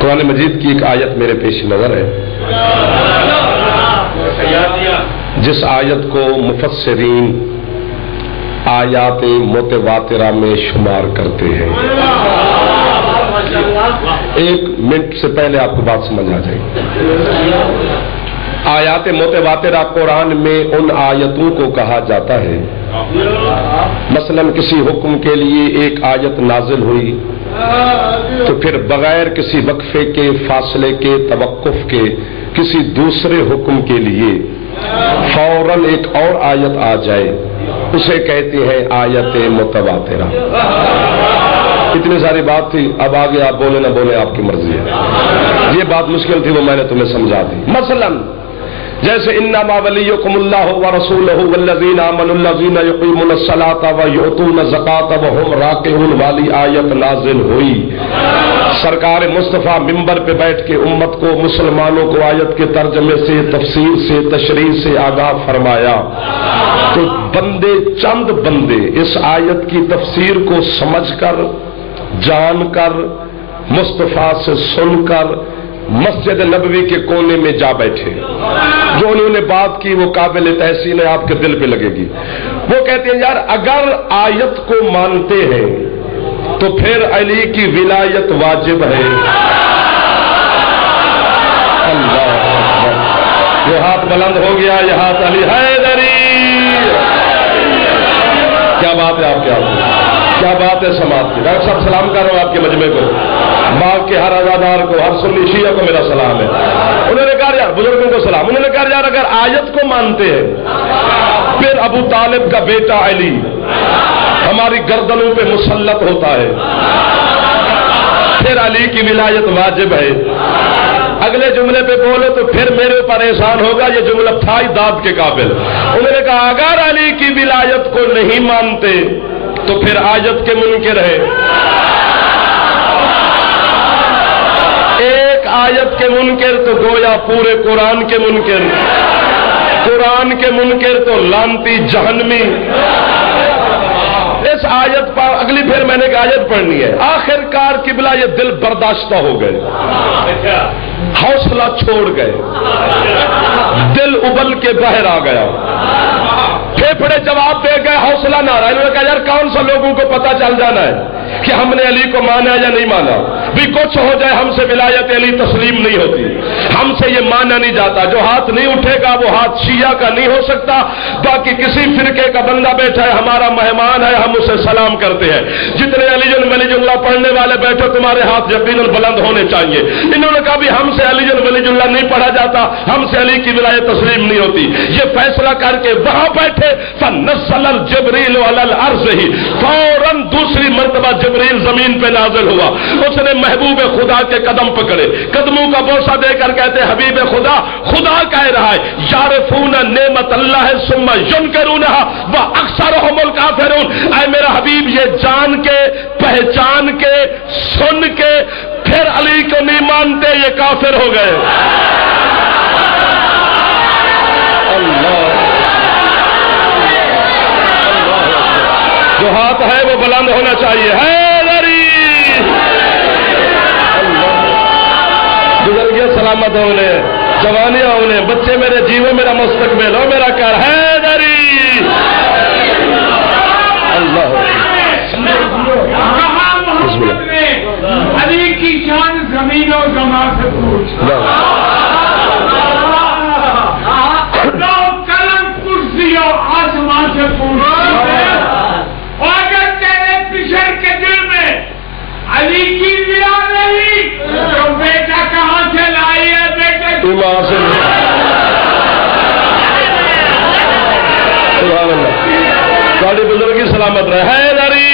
قرآن مجید کی ایک آیت میرے پیش نظر ہے، جس آیت کو مفسرین آیات متواترہ میں شمار کرتے ہیں۔ ایک منٹ سے پہلے آپ کو بات سمجھ آ جائے گی۔ آیات متواترہ قرآن میں ان آیتوں کو کہا جاتا ہے، مثلا کسی حکم کے لیے ایک آیت نازل ہوئی تو پھر بغیر کسی وقفے کے، فاصلے کے، توقف کے کسی دوسرے حکم کے لیے فوراً ایک اور آیت آ جائے، اسے کہتے ہیں آیت متواترہ۔ اتنی ساری بات تھی، اب آگے آپ بولے نہ بولے آپ کی مرضی ہے۔ یہ بات مشکل تھی، وہ میں نے تمہیں سمجھا دی۔ مثلا جیسے انما ولیکم اللہ ورسولہ والذین آمنوا الذین یقیمون الصلاۃ ویؤتون الزکاۃ وہم راکعون والی آیت نازل ہوئی۔ سرکار مصطفیٰ ممبر پہ بیٹھ کے امت کو، مسلمانوں کو آیت کے ترجمے سے، تفسیر سے، تشریح سے آگاہ فرمایا تو بندے، چند بندے اس آیت کی تفسیر کو سمجھ کر، جان کر، مصطفیٰ سے سن کر مسجد نبوی کے کونے میں جا بیٹھے۔ جو انہوں نے بات کی وہ قابل تحسین ہے، آپ کے دل پہ لگے گی۔ وہ کہتے ہیں یار اگر آیت کو مانتے ہیں تو پھر علی کی ولایت واجب ہے۔ اللہ اکبر، یہ ہاتھ بلند ہو گیا، یہ ہاتھ علی حیدری۔ کیا بات ہے آپ کے ہاتھ میں، کیا بات ہے سماعت کی۔ ڈاکٹر صاحب سلام کر رہا ہوں آپ کے مجمع کو، باغ کے ہر عزادار کو، ہر سنی شیعہ کو میرا سلام ہے۔ انہوں نے کہا یار، بزرگوں کو سلام، انہوں نے کہا یار اگر آیت کو مانتے ہیں پھر ابو طالب کا بیٹا علی ہماری گردنوں پہ مسلط ہوتا ہے، پھر علی کی ولایت واجب ہے۔ اگلے جملے پہ بولو تو پھر میرے اوپر احسان ہوگا، یہ جملہ تھا ہی داد کے قابل۔ انہوں نے کہا اگر علی کی ولایت کو نہیں مانتے تو پھر آیت کے منکر ہے۔ ایک آیت کے منکر تو گویا پورے قرآن کے منکر، قرآن کے منکر تو لانتی جہنمی۔ اس آیت پر اگلی پھر میں نے ایک آیت پڑھنی ہے، آخر کار قبلہ یہ دل برداشتہ ہو گئے، حوصلہ چھوڑ گئے، دل ابل کے باہر آ گیا، پھیپھڑے جواب دے گئے، حوصلہ نہ رہا۔ انہوں نے کہا یار کون سا لوگوں کو پتہ چل جانا ہے کہ ہم نے علی کو مانا یا نہیں مانا، بھی کچھ ہو جائے ہم سے ولایت علی تسلیم نہیں ہوتی، ہم سے یہ مانا نہیں جاتا۔ جو ہاتھ نہیں اٹھے گا وہ ہاتھ شیعہ کا نہیں ہو سکتا، باقی کسی فرقے کا بندہ بیٹھا ہے ہمارا مہمان ہے، ہم اسے سلام کرتے ہیں۔ جتنے علی ولی اللہ پڑھنے والے بیٹھے تمہارے ہاتھ یقیناً بلند ہونے چاہیے۔ انہوں نے کہا بھی ہم سے علی ولی اللہ نہیں پڑھا جاتا، ہم سے علی کی ولایت تسلیم نہیں ہوتی۔ یہ فیصلہ کر کے وہاں بیٹھے، فنزل الجبریل علی الارض، ہی فوراً دوسری مرتبہ جبریل زمین پہ نازل ہوا۔ اس نے محبوب خدا کے قدم پکڑے، قدموں کا بوسہ دے کر کہتے حبیب خدا، خدا کہہ رہا ہے یعرفون نعمت اللہ ثم ینکرونہا واکثرہم الکافرون۔ اے میرا حبیب یہ جان کے، پہچان کے، سن کے پھر علی کو نہیں مانتے، یہ کافر ہو گئے۔ جو ہاتھ ہے وہ بلند ہونا چاہیے، حیدری۔ بزرگیاں سلامت ہونے، جوانیاں ہونے، بچے میرے جیو میرا مستقبل ہو، میرا کر حیدری۔ اللہ علی کی شان زمین و زمان سے پوچھ، قلم کرسی اور آسمان سے پوچھ۔ اگر تیرے پشر کے دل میں علی کی ضیا نہیں تو بیٹا کہاں سے لائی ہے؟ بیٹا تھوڑی بزرگی سلامت رہے۔ حیدری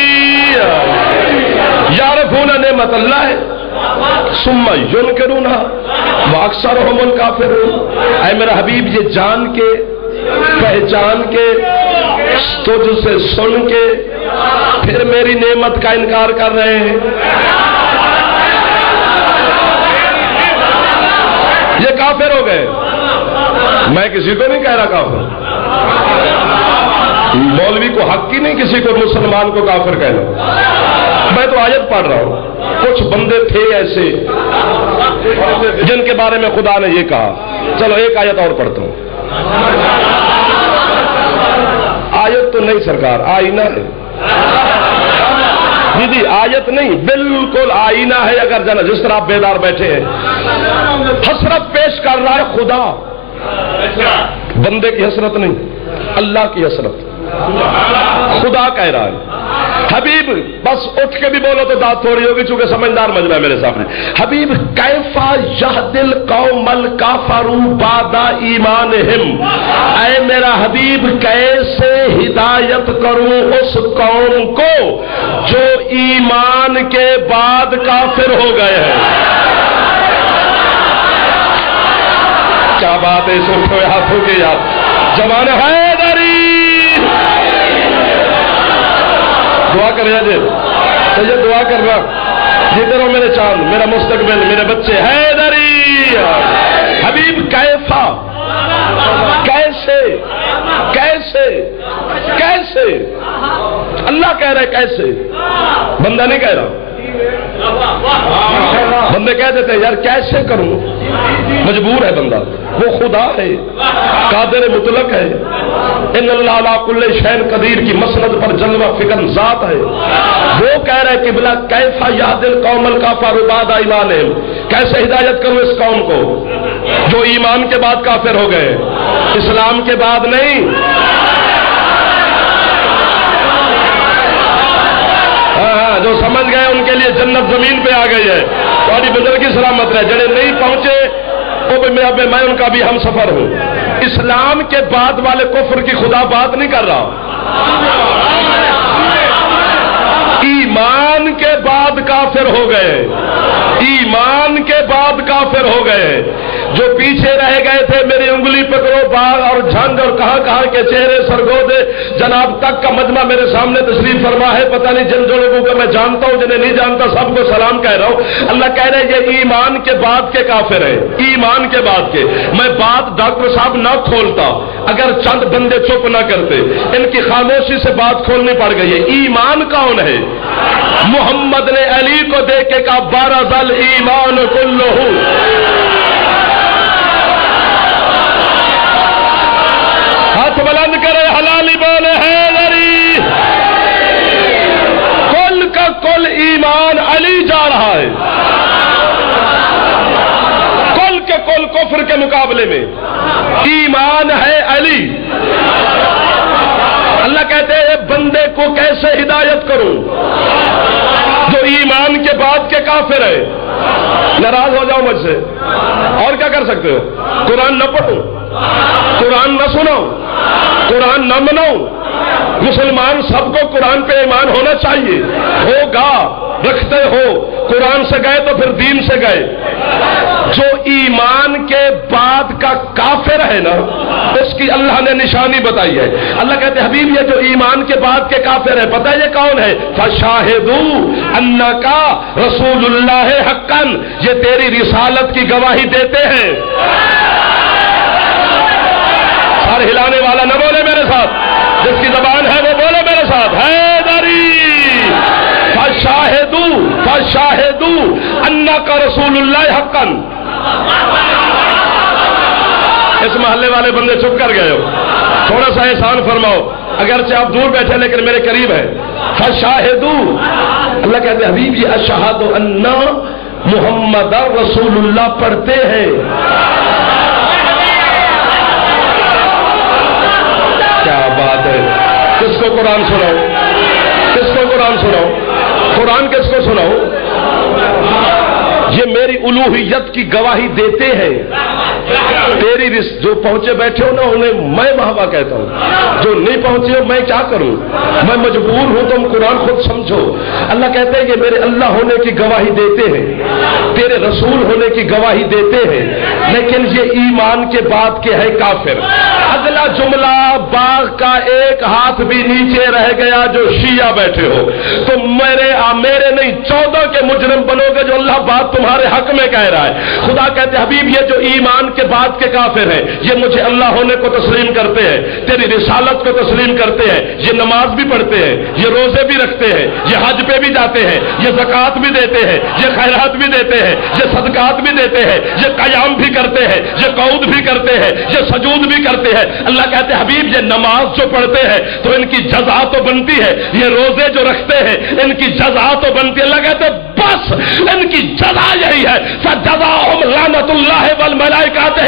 یعرفون نعمت اللہ ثم ینکرونہا واکثرہم الکافرون۔ اے میرا حبیب یہ جان کے، پہچان کے، تجھ سے سن کے پھر میری نعمت کا انکار کر رہے ہیں، یہ کافر ہو گئے۔ میں کسی کو نہیں کہہ رہا کافر، مولوی کو حق ہی نہیں کسی کو مسلمان کو کافر کہنا۔ میں تو آیت پڑھ رہا ہوں، کچھ بندے تھے ایسے جن کے بارے میں خدا نے یہ کہا. چلو ایک آیت اور پڑھتا ہوں. آیت تو نہیں سرکار، آئینہ ہے. جی آیت نہیں، بالکل آئینہ ہے. اگر جنا جس طرح آپ بیدار بیٹھے ہیں، حسرت پیش کر رہا ہے خدا، بندے کی حسرت نہیں، اللہ کی حسرت. خدا کہہ رہا ہے حبیب، بس اٹھ کے بھی بولو تو داد تھوڑی ہوگی چونکہ سمجھدار مجمع ہے میرے سامنے. حبیب کیفا یہدی القوم الکافروا بعد ایمانہم، اے میرا حبیب کیسے ہدایت کروں اس قوم کو جو ایمان کے بعد کافر ہو گئے ہیں. کیا بات ہے، اٹھو ہاتھوں کے یاد جوان حیدری. دعا کرے جی، چلیے دعا کر رہا. جدھر ہو میرے چاند، میرا مستقبل، میرے بچے. حیدری حبیب کیفا، کیسے کیسے کیسے. اللہ کہہ رہے کیسے، بندہ نہیں کہہ رہا. بندے کہہ دیتے ہیں یار کیسے کروں، مجبور ہے بندہ. وہ خدا ہے، قادر مطلق ہے. ان اللہ علی کل شیء قدیر کی مسند پر جلوہ فکر ذات ہے. وہ کہہ رہے کہ بلا کیفا یہدی القوم الکافروا بعد ایمانہم، کیسے ہدایت کروں اس قوم کو جو ایمان کے بعد کافر ہو گئے، اسلام کے بعد نہیں. جو سمجھ گئے ان کے لیے جنت زمین پہ آ گئی ہے. تھوڑی بزرگی سلامت رہے. جڑے نہیں پہنچے میں ان کا بھی ہم سفر ہوں. اسلام کے بعد والے کفر کی خدا بات نہیں کر رہا. ایمان کے بعد کافر ہو گئے، ایمان کے بعد کافر ہو گئے. جو پیچھے رہ گئے تھے میری انگلی پکڑو باغ اور جھنڈ اور کہاں کہاں کے چہرے سرگودے جناب تک کا مجمع میرے سامنے تشریف فرما ہے. پتہ نہیں جن لوگوں کو میں جانتا ہوں جنہیں نہیں جانتا سب کو سلام کہہ رہا ہوں. اللہ کہہ رہے یہ ایمان کے بعد کے کافر ہیں، ایمان کے بعد کے. میں بات ڈاکٹر صاحب نہ کھولتا اگر چند بندے چپ نہ کرتے. ان کی خاموشی سے بات کھولنی پڑ گئی ہے. ایمان کون ہے؟ محمد نے علی کو دیکھ کے کہا بارز الایمان کلہ. ہاتھ بلند کرے حلالی بولے حیدری. کل کا کل ایمان علی جا رہا ہے، کل کے کل کفر کے مقابلے میں ایمان ہے علی. اللہ کہتے ہیں بندے کو کیسے ہدایت کروں جو ایمان کے بعد کے کافر ہے. ناراض ہو جاؤ مجھ سے، اور کیا کر سکتے ہو؟ قرآن نہ پڑھو، قرآن نہ سنو، قرآن نہ منو. مسلمان سب کو قرآن پہ ایمان ہونا چاہیے. ہوگا، رکھتے ہو. قرآن سے گئے تو پھر دین سے گئے. جو ایمان کے بعد کا کافر ہے نا اس کی اللہ نے نشانی بتائی ہے. اللہ کہتے ہیں حبیب یہ جو ایمان کے بعد کے کافر ہے پتہ یہ کون ہے؟ فَشَاهِدُوا أَنَّكَ رَسُولُ اللَّهِ حَقًّا، یہ تیری رسالت کی گواہی دیتے ہیں. سر ہلانے والا نہ بولے میرے ساتھ، جس کی زبان ہے وہ بولے میرے ساتھ. حیدری فَشَاهِدُوا أَنَّكَ رَسُولُ اللَّهِ حَقًّا. اس محلے والے بندے چپ کر گئے ہو، تھوڑا سا احسان فرماؤ. اگرچہ آپ دور بیٹھے لیکن میرے قریب ہے. فَشَاهِدُوا، اللہ کہتے ہیں حبیب یہ اشہد ان محمد رسول اللہ پڑھتے ہیں. کیا بات ہے. کس کو قرآن سناؤ، کس کو قرآن سناؤ، قرآن کس کو سناؤ؟ یہ میری الوہیت کی گواہی دیتے ہیں. تیری جو پہنچے بیٹھے ہو نا انہیں میں واہ کہتا ہوں، جو نہیں پہنچے ہو میں کیا کروں، میں مجبور ہوں. تم قرآن خود سمجھو. اللہ کہتے ہیں یہ میرے اللہ ہونے کی گواہی دیتے ہیں، تیرے رسول ہونے کی گواہی دیتے ہیں، لیکن یہ ایمان کے بعد کے ہے کافر. اگلا جملہ باغ کا ایک ہاتھ بھی نیچے رہ گیا جو شیعہ بیٹھے ہو تو میرے نہیں 14 کے مجرم بنو گے جو اللہ بات تمہارے حق میں کہہ رہا ہے. خدا کہتے حبیب یہ جو ایمان کے بعد بات کے کافر ہیں، یہ مجھے اللہ ہونے کو تسلیم کرتے ہیں، تیری رسالت کو تسلیم کرتے ہیں، یہ نماز بھی پڑھتے ہیں، یہ روزے بھی رکھتے ہیں، یہ حج پہ بھی جاتے ہیں، یہ زکوٰۃ بھی دیتے ہیں، یہ خیرات بھی دیتے ہیں، یہ صدقات بھی دیتے ہیں، یہ قیام بھی کرتے ہیں، یہ قعود بھی کرتے ہیں، یہ سجود بھی کرتے ہیں۔ اللہ کہتے ہیں حبیب یہ نماز جو پڑھتے ہیں تو ان کی جزا تو بنتی ہے، یہ روزے جو رکھتے ہیں ان کی جزا تو بنتی ہے۔ اللہ کہتے ہیں بس ان کی جزا یہی ہے، فجزاؤہم لعنت اللہ والملائکۃ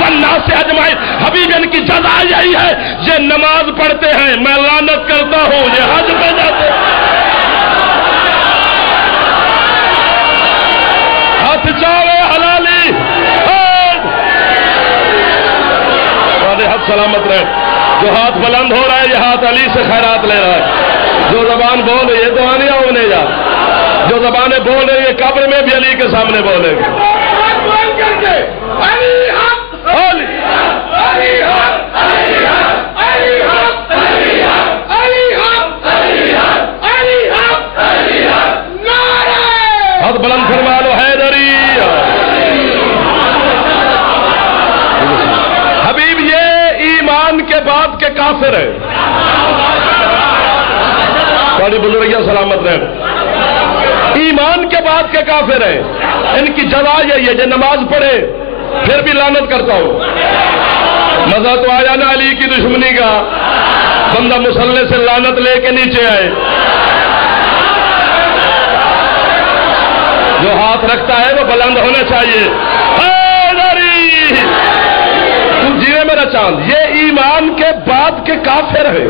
والناس اجمعین۔ حبیب ان کی جزا یہی ہے، یہ نماز پڑھتے ہیں میں لعنت کرتا ہوں، یہ حج پہ جاتے ہیں۔ ہاتھ چاوے حلالی ہاتھ سلامت رہے۔ جو ہاتھ بلند ہو رہا ہے یہ ہاتھ علی سے خیرات لے رہا ہے۔ جو زبان بول رہی ہے تو آنے ہونے جا، جو زبانیں بول رہی ہے قبر میں بھی علی کے سامنے بولے گے۔ ہاتھ بلند فرما لو حیدری۔ حبیب یہ ایمان کے بعد کے کافر ہے۔ بڑی بزرگیاں سلامت رہے۔ ایمان کے بعد کے کافر ہیں، ان کی جزا یہی ہے جو نماز پڑھے پھر بھی لعنت کرتا ہوں۔ مزہ تو آیا نا علی کی دشمنی کا، بندہ مصلی سے لعنت لے کے نیچے آئے۔ جو ہاتھ رکھتا ہے وہ بلند ہونا چاہیے۔ تو جیوے میرا چاند، یہ ایمان کے بعد کے کافر ہے۔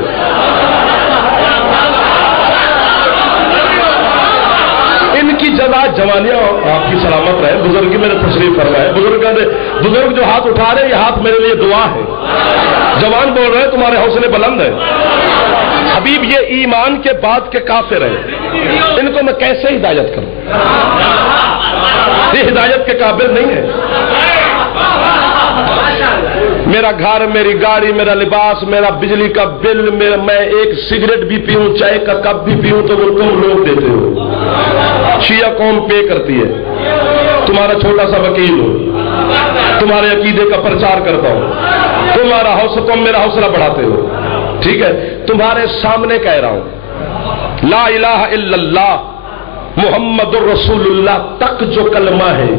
ان کی جزا جوانیاں آپ کی سلامت رہے، بزرگی میرے تشریف فرمائے۔ بزرگ جو ہاتھ اٹھا رہے ہیں یہ ہاتھ میرے لیے دعا ہے۔ جوان بول رہے ہیں تمہارے حوصلے بلند ہیں۔ حبیب یہ ایمان کے بعد کے کافر ہیں، ان کو میں کیسے ہدایت کروں؟ یہ ہدایت کے قابل نہیں ہے۔ میرا گھر، میری گاڑی، میرا لباس، میرا بجلی کا بل، میں ایک سگریٹ بھی پیوں، چائے کا کپ بھی پیوں تو وہ تم لوگ دیتے ہو۔ شیعہ قوم پے کرتی ہے، تمہارا چھوٹا سا وکیل ہو، تمہارے عقیدے کا پرچار کرتا ہوں، تم میرا حوصلہ بڑھاتے ہو۔ ٹھیک ہے، تمہارے سامنے کہہ رہا ہوں لا الہ الا اللہ محمد الرسول اللہ تک جو کلمہ ہے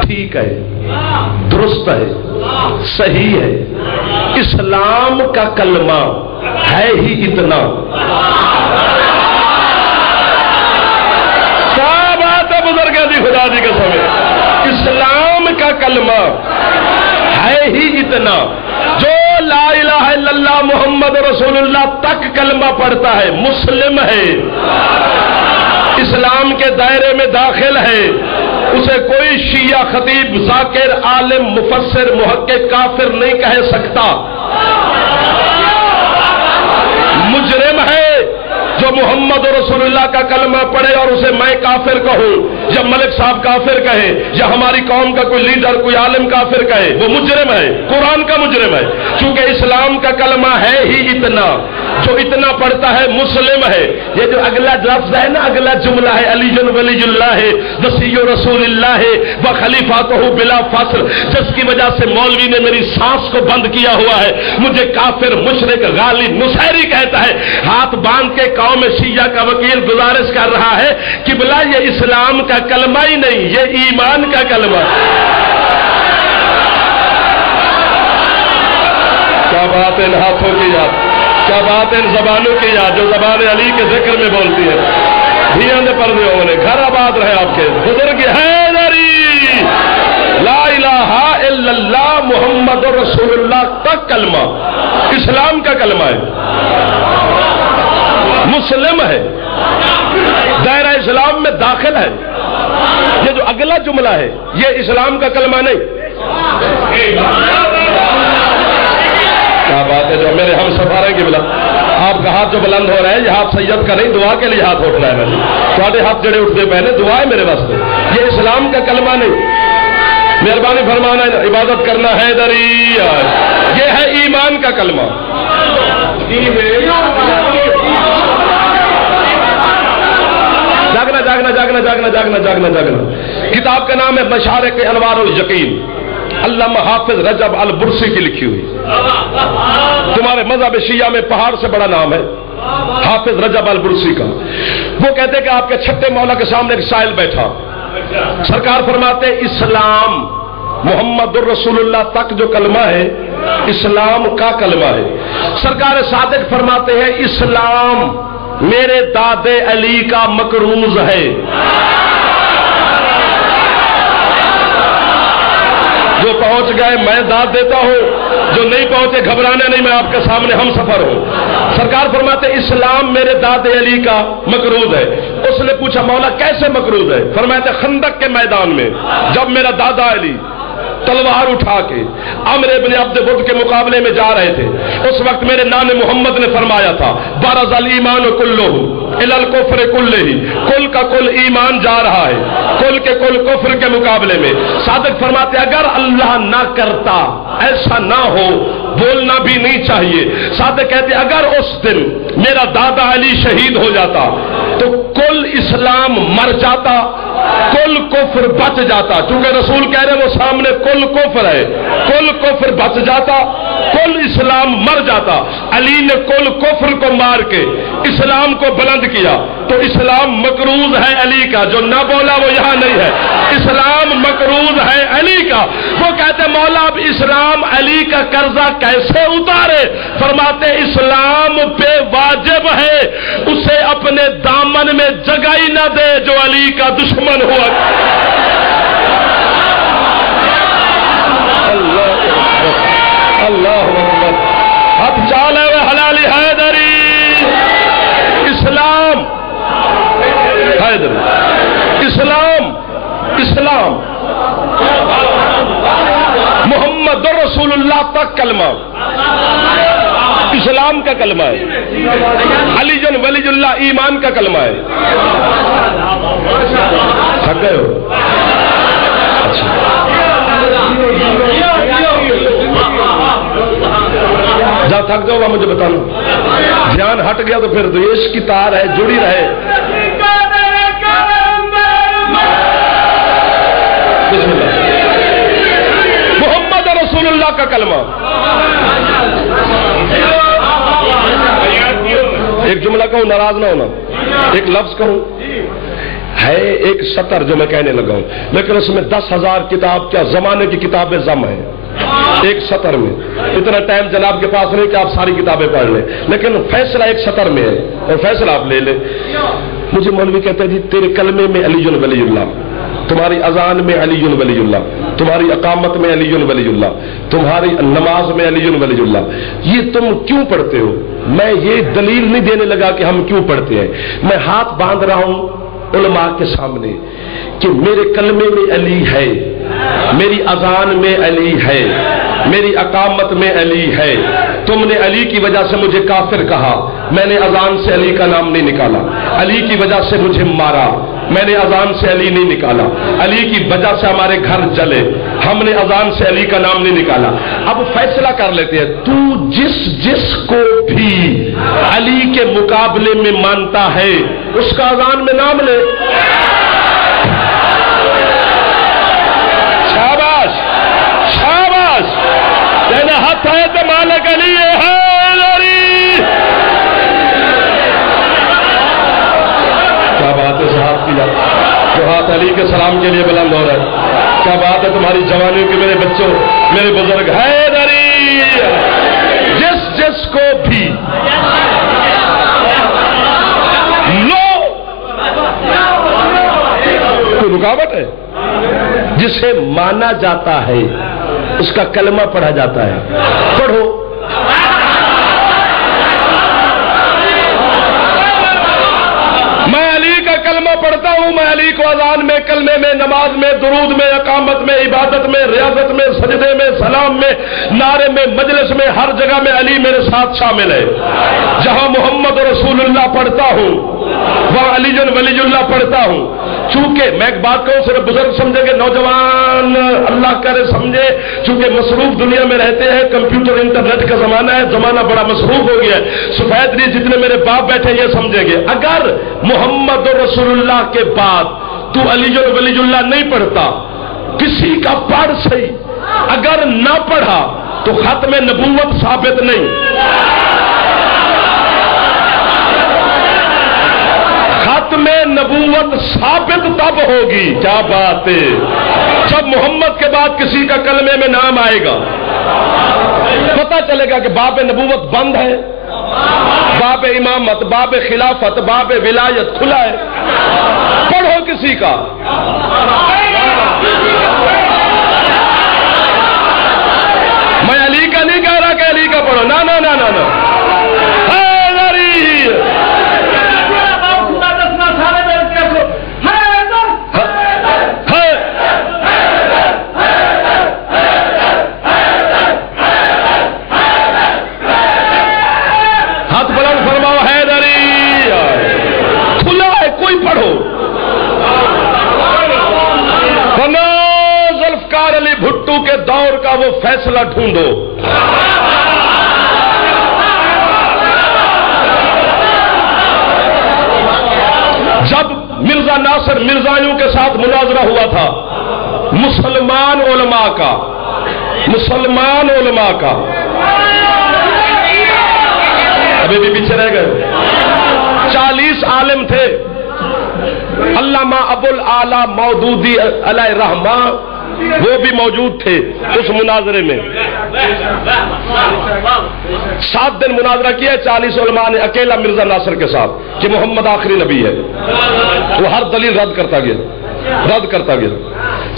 ٹھیک ہے، درست ہے، صحیح ہے۔ اسلام کا کلمہ ہے ہی اتنا۔ کیا بات ہے بزرگاں دی خدا دی قسم، اسلام کا کلمہ ہے ہی اتنا۔ جو لا الہ الا اللہ محمد رسول اللہ تک کلمہ پڑھتا ہے مسلم ہے، اسلام کے دائرے میں داخل ہے، اسے کوئی شیعہ خطیب ذاکر عالم مفسر محقق کافر نہیں کہہ سکتا۔ مجرم ہے جو محمد رسول اللہ کا کلمہ پڑھے اور اسے میں کافر کہوں، یا ملک صاحب کافر کہے، یا ہماری قوم کا کوئی لیڈر کوئی عالم کافر کہے، وہ مجرم ہے، قرآن کا مجرم ہے۔ چونکہ اسلام کا کلمہ ہے ہی اتنا، جو اتنا پڑھتا ہے مسلم ہے۔ یہ جو اگلا لفظ ہے نا، اگلا جملہ ہے علی ولی اللہ وصی رسول اللہ و خلیفاتہ بلا فصل، جس کی وجہ سے مولوی نے میری سانس کو بند کیا ہوا ہے، مجھے کافر مشرک غالی نصیری کہتا ہے۔ ہاتھ باندھ کے قوم شیعہ کا وکیل گزارش کر رہا ہے کہ بلا یہ اسلام کا کلمہ ہی نہیں، یہ ایمان کا کلمہ۔ کیا بات ہے ان ہاتھوں کی یاد، کیا بات ہے ان زبانوں کی یاد جو زبان علی کے ذکر میں بولتی ہے۔ دھیان دے پردے ہونے، گھر آباد رہے آپ کے بزرگ حیدری۔ لا الہ الا اللہ محمد رسول اللہ کا کلمہ اسلام کا کلمہ ہے، مسلم ہے، دائرہ اسلام میں داخل ہے۔ یہ جو اگلا جملہ ہے یہ اسلام کا کلمہ نہیں۔ کیا بات ہے جو میرے ہم سفارے کی بلا آپ کا ہاتھ جو بلند ہو رہا ہے یہ ہاتھ سید کا نہیں، دعا کے لیے ہاتھ اٹھ رہا ہے۔ میں تھوڑے ہاتھ جڑے اٹھتے پہلے دعا ہے میرے واسطے، یہ اسلام کا کلمہ نہیں۔ مہربانی فرمانا عبادت کرنا ہے حیدری، یہ ہے ایمان کا کلمہ۔ جاگنا جاگنا جاگنا جاگنا جاگنا جاگنا۔ کتاب کا نام ہے مشارق انوار الیقین، علامہ حافظ رجب البرسی کی لکھی ہوئی. تمہارے مذہب شیعہ میں پہاڑ سے بڑا نام ہے حافظ رجب البرسی کا. وہ کہتے کہ آپ کے چھٹے مولا کے سامنے ایک سائل بیٹھا. سرکار فرماتے اسلام محمد الرسول اللہ تک جو کلمہ ہے اسلام کا کلمہ ہے. سرکار صادق فرماتے ہیں اسلام میرے دادے علی کا مکروز ہے. جو پہنچ گئے میں داد دیتا ہوں، جو نہیں پہنچے گھبرانا نہیں، میں آپ کے سامنے ہم سفر ہوں. سرکار فرماتے اسلام میرے داد علی کا مکروز ہے. اس نے پوچھا مولا کیسے مکروز ہے؟ فرماتے خندق کے میدان میں جب میرا دادا علی تلوار اٹھا کے عمر ابن عبد ود کے مقابلے میں جا رہے تھے، اس وقت میرے نان محمد نے فرمایا تھا برز الایمان کلہ الی الکفر کلہ، کل کا کل ایمان جا رہا ہے کل کے کل کفر کے مقابلے میں. صادق فرماتے اگر اللہ نہ کرتا ایسا نہ ہو، بولنا بھی نہیں چاہیے. صادق کہتے اگر اس دن میرا دادا علی شہید ہو جاتا تو کل اسلام مر جاتا، کل کفر بچ جاتا. چونکہ رسول کہہ رہے وہ سامنے کل کفر ہے، کل کفر بچ جاتا، کل اسلام مر جاتا. علی نے کل کفر کو مار کے اسلام کو بلند کیا. تو اسلام مکروز ہے علی کا، جو نہ بولا وہ یہاں نہیں ہے. اسلام مکروز ہے علی کا. وہ کہتے مولا اب اسلام علی کا قرضہ کیسے اتارے؟ فرماتے اسلام پہ واجب ہے اسے اپنے دامن میں جگہ ہی نہ دے جو علی کا دشمن ہوا. اللہ اکبر. اب چالے ہوئے حلالی حیدری اسلام حیدری اسلام اسلام محمد رسول اللہ تک کلمہ اسلام کا کلمہ ہے. علی جن ولی اللہ ایمان کا کلمہ ہے. تھک گئے ہو؟ جہاں تھک جاؤ گا مجھے بتانا. دھیان ہٹ گیا تو پھر دیش کی تار ہے جڑی رہے. بسم اللہ. محمد رسول اللہ کا کلمہ. ایک جملہ کہوں ناراض نہ ہونا، ایک لفظ کہوں ہے ایک سطر جو میں کہنے لگا ہوں، لیکن اس میں 10,000 کتاب کیا زمانے کی کتابیں ضم ہیں ایک سطر میں. اتنا ٹائم جناب کے پاس نہیں کہ آپ ساری کتابیں پڑھ لیں، لیکن فیصلہ ایک سطر میں ہے اور فیصلہ آپ لے لیں. مجھے مولوی کہتا ہے جی تیرے کلمے میں علی ولی اللہ، تمہاری اذان میں علی ولی اللہ، تمہاری اقامت میں علی ولی اللہ، تمہاری نماز میں علی ولی اللہ، یہ تم کیوں پڑھتے ہو؟ میں یہ دلیل نہیں دینے لگا کہ ہم کیوں پڑھتے ہیں، میں ہاتھ باندھ رہا ہوں علماء کے سامنے کہ میرے کلمے میں علی ہے، میری اذان میں علی ہے، میری اقامت میں علی ہے. تم نے علی کی وجہ سے مجھے کافر کہا، میں نے اذان سے علی کا نام نہیں نکالا. علی کی وجہ سے مجھے مارا، میں نے اذان سے علی نہیں نکالا. علی کی وجہ سے ہمارے گھر جلے، ہم نے اذان سے علی کا نام نہیں نکالا. اب فیصلہ کر لیتے ہیں، تو جس کو بھی علی کے مقابلے میں مانتا ہے اس کا اذان میں نام لے. شاباش شاباش. تیرے ہاتھ ہے تو مالک علی ہے. کیا بات ہے صاحب کی بات جو ہاتھ علی کے سلام کے لیے بلند ہو رہا ہے. کیا بات ہے تمہاری جوانیوں کے میرے بچوں میرے بزرگ حیدری. جس کو بھی لو کوئی رکاوٹ ہے؟ جسے مانا جاتا ہے اس کا کلمہ پڑھا جاتا ہے. پڑھو. میں علی کا کلمہ پڑھتا ہوں، میں علی کو اذان میں، کلمے میں، نماز میں، درود میں، اقامت میں، عبادت میں، ریاضت میں، سجدے میں، سلام میں، نعرے میں، مجلس میں، ہر جگہ میں علی میرے ساتھ شامل ہے. جہاں محمد رسول اللہ پڑھتا ہوں وہاں علی ولی اللہ پڑھتا ہوں. چونکہ میں ایک بات کہوں صرف بزرگ سمجھیں گے، نوجوان اللہ کرے سمجھے، چونکہ مصروف دنیا میں رہتے ہیں، کمپیوٹر انٹرنیٹ کا زمانہ ہے، زمانہ بڑا مصروف ہو گیا ہے. سفید ری جتنے میرے باپ بیٹھے یہ سمجھیں گے اگر محمد رسول اللہ کے بعد تو علی ولی اللہ نہیں پڑھتا، کسی کا پڑھ صحیح اگر نہ پڑھا تو ختم نبوت ثابت نہیں. ختم نبوت ثابت تب ہوگی، کیا بات ہے، جب محمد کے بعد کسی کا کلمے میں نام آئے گا، پتہ چلے گا کہ باب نبوت بند ہے، باب امامت، باب خلافت، باب ولایت کھلا ہے. پڑھو کسی کا. میں علی کا نہیں کہہ رہا کہ علی کا پڑھو، نا نا نا نا نا. ہاتھ بلند فرماؤ حیدری، کھلا ہے، کوئی پڑھو. ذوالفقار علی بھٹو کے دور کا وہ فیصلہ ڈھونڈو. جب مرزا ناصر مرزائیوں کے ساتھ مناظرہ ہوا تھا، مسلمان علماء کا ابھی بھی پیچھے رہ گئے. 40 عالم تھے. علامہ ابو الاعلی مودودی علیہ رحمہ وہ بھی موجود تھے اس مناظرے میں. 7 دن مناظرہ کیا. 40 علماء نے اکیلا مرزا ناصر کے ساتھ کہ محمد آخری نبی ہے. وہ ہر دلیل رد کرتا گیا.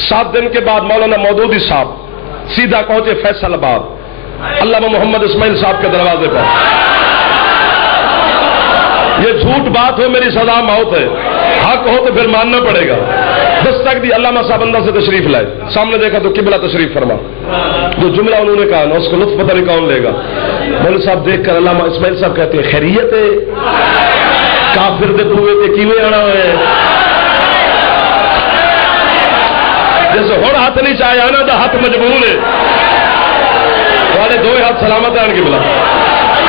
7 دن کے بعد مولانا مودودی صاحب سیدھا پہنچے فیصل آباد علامہ محمد اسماعیل صاحب کے دروازے پر. یہ جھوٹ بات ہو میری سزا موت ہے، حق ہو تو پھر ماننا پڑے گا. دستک دی، علامہ صاحب اندر سے تشریف لائے. سامنے دیکھا تو قبلہ تشریف فرما. جو جملہ انہوں نے کہا نا اس کو لطف پتہ نہیں کون لے گا. مولوی صاحب دیکھ کر علامہ اسماعیل صاحب کہتے ہیں خیریت ہے، کافر دے بوئے تے کیویں آنا ہوئے. جیسے ہوں ہاتھ نہیں چاہے آنا تو ہاتھ مجبور ہے. والے 2 ہاتھ سلامت آن قبلہ.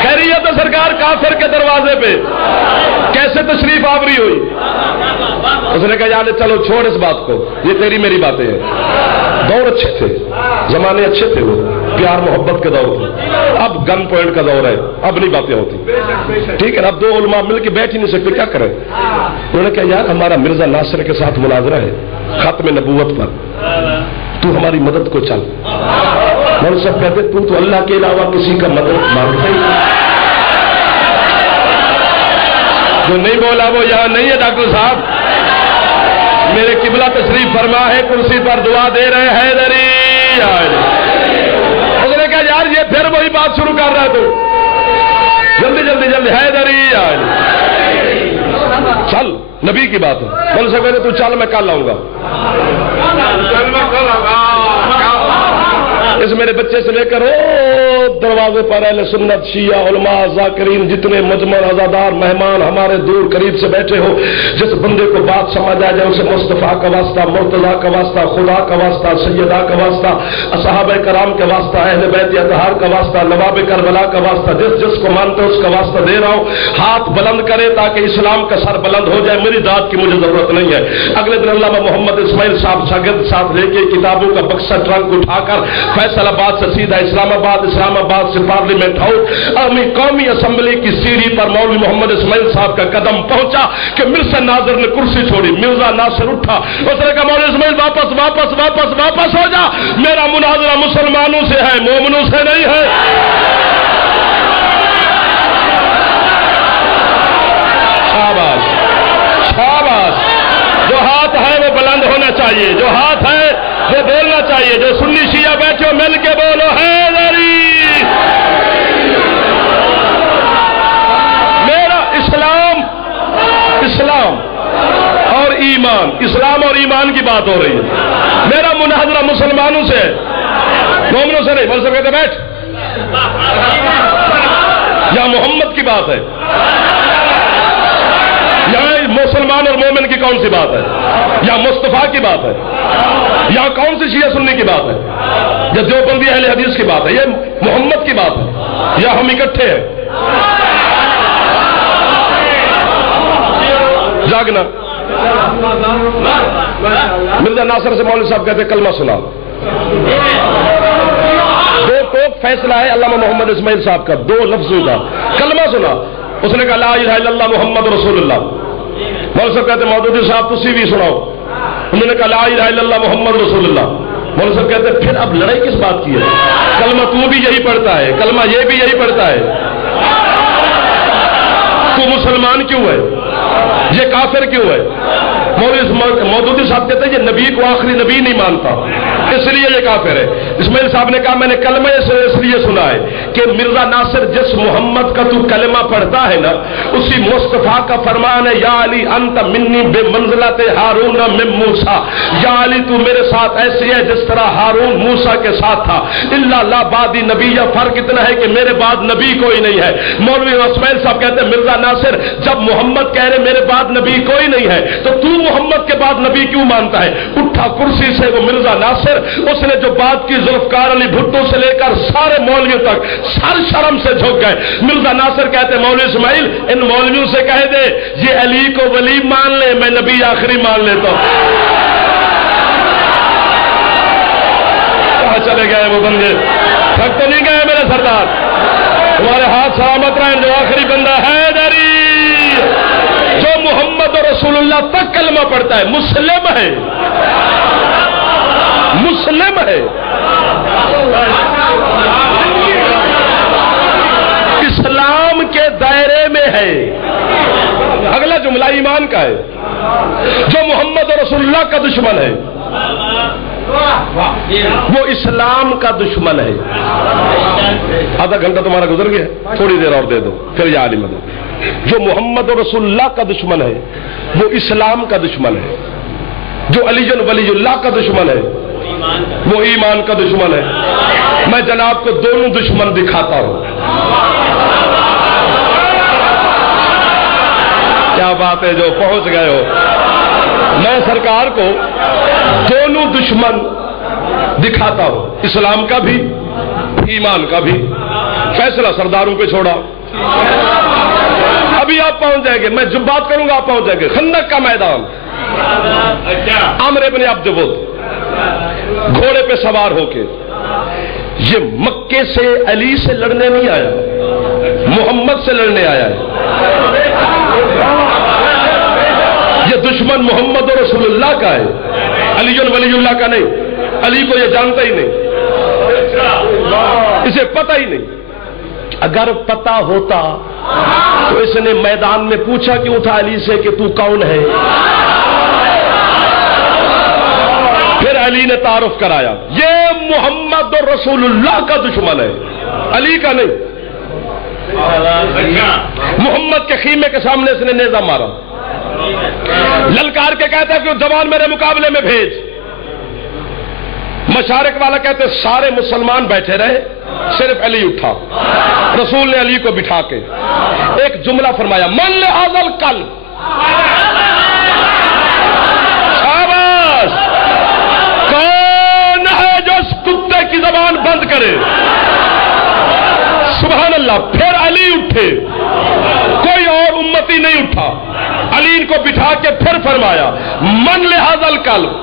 خیریت سرکار کافر کے دروازے پہ کیسے تشریف آوری ہوئی؟ اس نے کہا یار چلو چھوڑ اس بات کو، یہ تیری میری باتیں ہیں. دور اچھے تھے، زمانے اچھے تھے، وہ پیار محبت کے دور تھے. اب گن پوائنٹ کا دور ہے، اب نہیں باتیں ہوتی. ٹھیک ہے، اب 2 علماء مل کے بیٹھ ہی نہیں سکتے، کیا کریں؟ انہوں نے کہا یار ہمارا مرزا ناصر کے ساتھ مناظرہ ہے ختم نبوت پر، تو ہماری مدد کو چل. مولوی صاحب کہتے تو اللہ کے علاوہ کسی کا مدد مانگتا ہی نہیں. جو نہیں بولا وہ یہاں نہیں ہے. ڈاکٹر صاحب میرے قبلہ تشریف فرما ہے، کرسی پر دعا دے رہے ہیں حیدری. اس نے کہا یار یہ پھر وہی بات شروع کر رہا ہے، تو جلدی جلدی جلدی حیدری چل، نبی کی بات ہے. مولوی صاحب کہتے تو چل میں کل آؤں گا. اس میرے بچے سے لے کر دروازے پر اہل سنت، شیعہ، علماء، ذاکرین، جتنے مجمع عزادار مہمان ہمارے دور قریب سے بیٹھے ہو، جس بندے کو بات سمجھ آ جائے اسے مصطفیٰ کا واسطہ، مرتضیٰ کا واسطہ، خدا کا واسطہ، سیدہ کا واسطہ، صحابہ کرام کا واسطہ، اہل بیت اطہار کا واسطہ، نواب کربلا کا واسطہ، جس کو مانتے اس کا واسطہ دے رہا ہوں. ہاتھ بلند کرے تاکہ اسلام کا سر بلند ہو جائے. میری داد کی مجھے ضرورت نہیں ہے. اگلے دن علامہ محمد اسماعیل صاحب شاگرد ساتھ لے کے کتابوں کا بکسا ٹرنک اٹھا کر فیصل آباد سے سیدھا اسلام آباد سے پارلیمنٹ ہاؤس قومی اسمبلی کی سیڑھی پر مولوی محمد اسماعیل صاحب کا قدم پہنچا کہ مرزا ناصر نے کرسی چھوڑی. مرزا ناصر اٹھا، اس نے کہا مولوی اسماعیل واپس ہو جا، میرا مناظرہ مسلمانوں سے ہے، مومنوں سے نہیں ہے. شاباش. جو ہاتھ ہے وہ بلند ہونا چاہیے، جو ہاتھ ہے وہ بولنا چاہیے. جو سنی شیعہ بیٹھے ہو مل کے بولو حیدری. میرا اسلام اور ایمان، اسلام اور ایمان کی بات ہو رہی ہے. میرا مناظرہ مسلمانوں سے ہے، مومنوں سے نہیں. بول سکتے بیٹھ. یا محمد کی بات ہے، یہاں مسلمان اور مومن کی کون سی بات ہے؟ یا مصطفیٰ کی بات ہے؟ یا کون سی شیعہ سنی کی بات ہے؟ یا دیوبندی اہل حدیث کی بات ہے؟ یہ محمد کی بات ہے یا ہم اکٹھے ہیں؟ جاگنا. مرزا ناصر سے مولوی صاحب کہتے کلمہ سنا. فیصلہ ہے علامہ محمد اسماعیل صاحب کا 2 لفظوں کا کلمہ سنا، اس نے کہا لا الہ الا اللہ محمد رسول اللہ. مولوی صاحب کہتے مودودی صاحب تسی بھی سناؤ، انہوں نے کہا لا الہ الا اللہ محمد رسول اللہ. مولوی صاحب کہتے پھر اب لڑائی کس بات کی ہے؟ کلمہ تو بھی یہی پڑھتا ہے، کلمہ یہ بھی یہی پڑھتا ہے، تو مسلمان کیوں ہے؟ یہ کافر کیوں ہے؟ مودودی صاحب کہتے ہیں یہ نبی کو آخری نبی نہیں مانتا اس لیے یہ کافر ہے. اسماعیل صاحب نے کہا میں نے کلمہ اس لیے سنا ہے کہ مرزا ناصر جس محمد کا تو کلمہ پڑھتا ہے نا، اسی مصطفیٰ کا فرمان ہے یا علی انت منی بے منزلت ہارون من موسیٰ، یا علی تو میرے ساتھ ایسی ہے جس طرح ہارون موسیٰ کے ساتھ تھا. الا لا بعدی نبی، یا فرق اتنا ہے کہ میرے بعد نبی کوئی نہیں ہے. مولوی اسماعیل صاحب کہتے ہیں مرزا ناصر جب محمد کہہ رہے میرے بعد نبی کوئی نہیں ہے تو تو محمد کے بعد نبی کیوں مانتا ہے؟ اٹھا کرسی سے وہ مرزا ناصر، اس نے جو بات کی ذوالفقار علی بھٹو سے لے کر سارے مولویوں تک سر شرم سے جھک گئے. مرزا ناصر کہتے مولوی اسماعیل ان مولویوں سے کہہ دے یہ علی کو ولی مان لے، میں نبی آخری مان لیتا ہوں. کہاں چلے گئے وہ بندے؟ تھک تو نہیں گئے میرے سردار؟ تمہارے ہاتھ سلامت رہیں. جو آخری بندہ ہے دری جو محمد رسول اللہ تک کلمہ پڑھتا ہے، مسلم ہے، مسلم ہے، اسلام کے دائرے میں ہے. اگلا جملہ ایمان کا ہے. جو محمد رسول اللہ کا دشمن ہے وہ اسلام کا دشمن ہے. آدھا گھنٹہ تمہارا گزر گیا، تھوڑی دیر اور دے دو پھر یہ عالم دو. جو محمد رسول اللہ کا دشمن ہے وہ اسلام کا دشمن ہے. جو علی ولی اللہ کا دشمن ہے وہ ایمان کا دشمن ہے. میں جناب کو دونوں دشمن دکھاتا ہوں. کیا بات ہے جو پہنچ گئے ہو. میں سرکار کو دونوں دشمن دکھاتا ہوں، اسلام کا بھی ایمان کا بھی. فیصلہ سرداروں پہ چھوڑا. ابھی آپ پہنچ جائیں گے، میں جب بات کروں گا آپ پہنچ جائیں گے. خندق کا میدان، عمرو بن عبد ود گھوڑے پہ سوار ہو کے، یہ مکے سے علی سے لڑنے نہیں آیا، محمد سے لڑنے آیا ہے. یہ دشمن محمد رسول اللہ کا ہے، علی ولی اللہ کا نہیں. علی کو یہ جانتا ہی نہیں، اسے پتہ ہی نہیں. اگر پتہ ہوتا تو اس نے میدان میں پوچھا کیوں تھا علی سے کہ تو کون ہے؟ پھر علی نے تعارف کرایا یہ محمد رسول اللہ کا دشمن ہے، علی کا نہیں. محمد کے خیمے کے سامنے اس نے نیزہ مارا، للکار کے کہتا ہے کہ جوان میرے مقابلے میں بھیج. مشارق والا کہتے سارے مسلمان بیٹھے رہے، صرف علی اٹھا. رسول نے علی کو بٹھا کے ایک جملہ فرمایا من لہذا القلب. شاباش. کون ہے جو اس کتے کی زبان بند کرے؟ سبحان اللہ. پھر علی اٹھے، کوئی اور امتی نہیں اٹھا. علی ان کو بٹھا کے پھر فرمایا من لہذا القلب.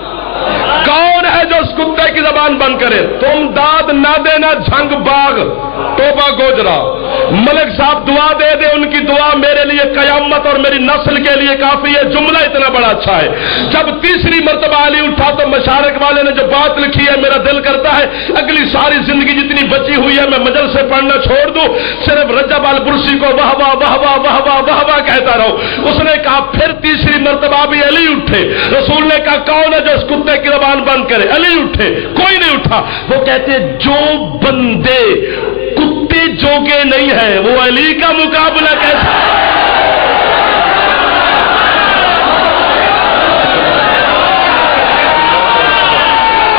کون ہے جو اس کتے کی زبان بند کرے؟ تم داد نہ دینا جھنگ باغ توبہ گوجرا. ملک صاحب دعا دے دے، ان کی دعا میرے لیے قیامت اور میری نسل کے لیے کافی ہے. جملہ اتنا بڑا اچھا ہے. جب تیسری مرتبہ علی اٹھا تو مشارق والے نے جو بات لکھی ہے میرا دل کرتا ہے اگلی ساری زندگی جتنی بچی ہوئی ہے میں مجلس سے پڑھنا چھوڑ دوں، صرف رجب البرسی کو واہ واہ واہ واہ واہ واہ واہ واہ کہتا رہو. اس نے کہا پھر تیسری مرتبہ بھی علی اٹھے. رسول نے کہا کون ہے جو اس کتے کی زبان بند کرے؟ علی اٹھے، کوئی نہیں اٹھا. وہ کہتے جو بندے کتے جوگے نہیں ہیں وہ علی کا مقابلہ کیسا؟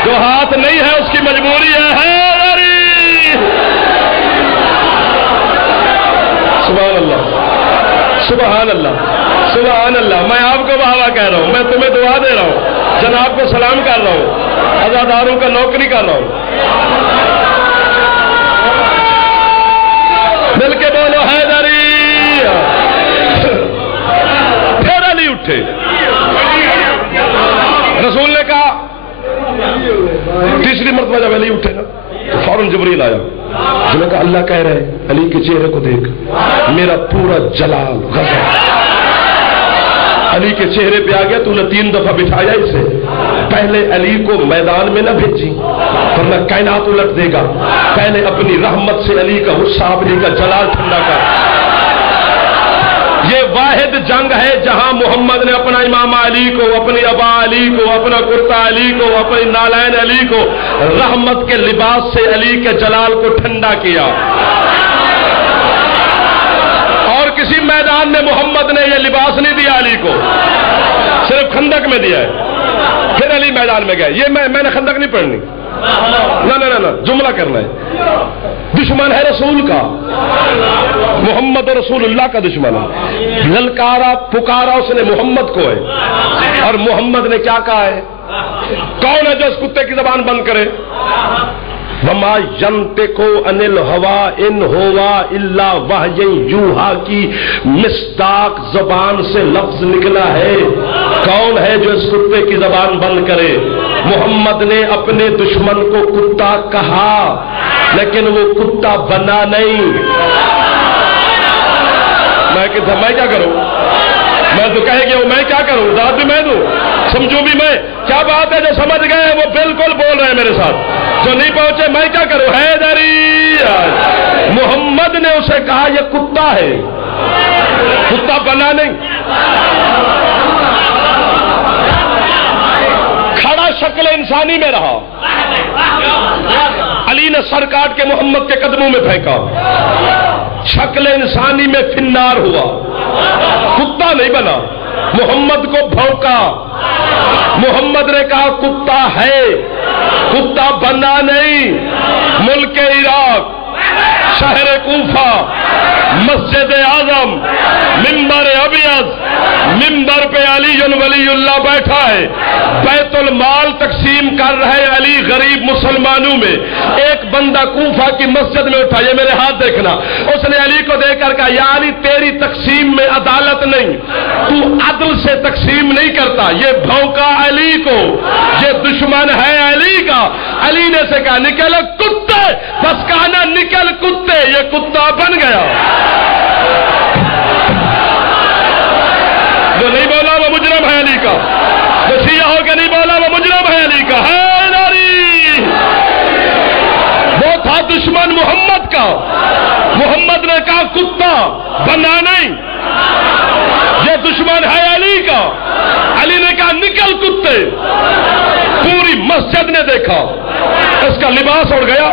جو ہاتھ نہیں ہے اس کی مجبوری ہے. سبحان اللہ سبحان اللہ سبحان اللہ. میں آپ کو واہ واہ کہہ رہا ہوں، میں تمہیں دعا دے رہا ہوں، جناب کو سلام کر رہا ہوں، عزاداروں کا نوکری کر رہا ہوں. مل کے بولو حیدری. پھر علی اٹھے. رسول نے کہا تیسری مرتبہ جب علی اٹھے نا تو فوراً جبریل آیا، جو نے کہا اللہ کہہ رہے علی کے چہرے کو دیکھ، میرا پورا جلال غضب علی کے چہرے پہ آ گیا، تو نے 3 دفعہ بٹھایا اسے، پہلے علی کو میدان میں نہ بھیجی ورنہ کائنات الٹ دے گا، پہلے اپنی رحمت سے علی کا غصہ، علی کا جلال ٹھنڈا کر۔ یہ واحد جنگ ہے جہاں محمد نے اپنا امام علی کو، اپنی ابا علی کو، اپنا کرتا علی کو، اپنی نالین علی کو رحمت کے لباس سے علی کے جلال کو ٹھنڈا کیا۔ اور کسی میدان میں محمد نے یہ لباس نہیں دیا علی کو، صرف خندق میں دیا ہے۔ پھر علی میدان میں گئے، یہ میں نے خندق نہیں پڑھنی، نہ جملہ کرنا ہے۔ دشمن ہے رسول کا، محمد رسول اللہ کا دشمن ہے، للکارا پکارا اس نے محمد کو ہے، اور محمد نے کیا کہا ہے؟ کون ہے جو اس کتے کی زبان بند کرے؟ وما ينطق عن الهوى ان هو الا وحی یوحی کی مصداق زبان سے لفظ نکلا ہے۔ کون ہے جو اس کتے کی زبان بند کرے؟ محمد نے اپنے دشمن کو کتا کہا لیکن وہ کتا بنا نہیں۔ میں کیا کروں؟ میں تو کہے گیا میں کیا کروں؟ داد بھی میں دوں، سمجھوں بھی میں؟ کیا بات ہے؟ جو سمجھ گئے وہ بالکل بول رہے ہیں میرے ساتھ، جو نہیں پہنچے میں کیا کروں؟ حیدری محمد نے اسے کہا یہ کتا ہے، کتا بنا نہیں۔ کھڑا شکل انسانی میں رہا، علی نے سر کاٹ کے محمد کے قدموں میں پھینکا، شکل انسانی میں فنار ہوا، کتا نہیں بنا۔ محمد کو بھونکا، محمد نے کہا کتا ہے، کتا بنا نہیں۔ ملک عراق، شہر کوفہ، مسجد اعظم، منبر ابیض، منبر پہ علی ولی اللہ بیٹھا ہے، بیت المال تقسیم کر رہے علی غریب مسلمانوں میں۔ ایک بندہ کوفہ کی مسجد میں اٹھا، یہ میرے ہاتھ دیکھنا، اس نے علی کو دیکھ کر کہا یا علی تیری تقسیم میں عدالت نہیں، تو عدل سے تقسیم نہیں کرتا۔ یہ بھونکا علی کو، یہ دشمن ہے علی کا۔ علی نے سے کہا نکل کتے، بس کہا نا نکل کتے، یہ کتا بن گیا۔ جو نہیں بولا وہ مجرم ہے علی کا، جو شیعہ ہو کے نہیں بولا وہ مجرم ہے علی کا۔ حیدری وہ تھا دشمن محمد کا، محمد نے کہا کتا بنا نہیں، یہ دشمن ہے علی کا۔ علی نے کہا نکل کتے، پوری مسجد نے دیکھا اس کا لباس اڑ گیا،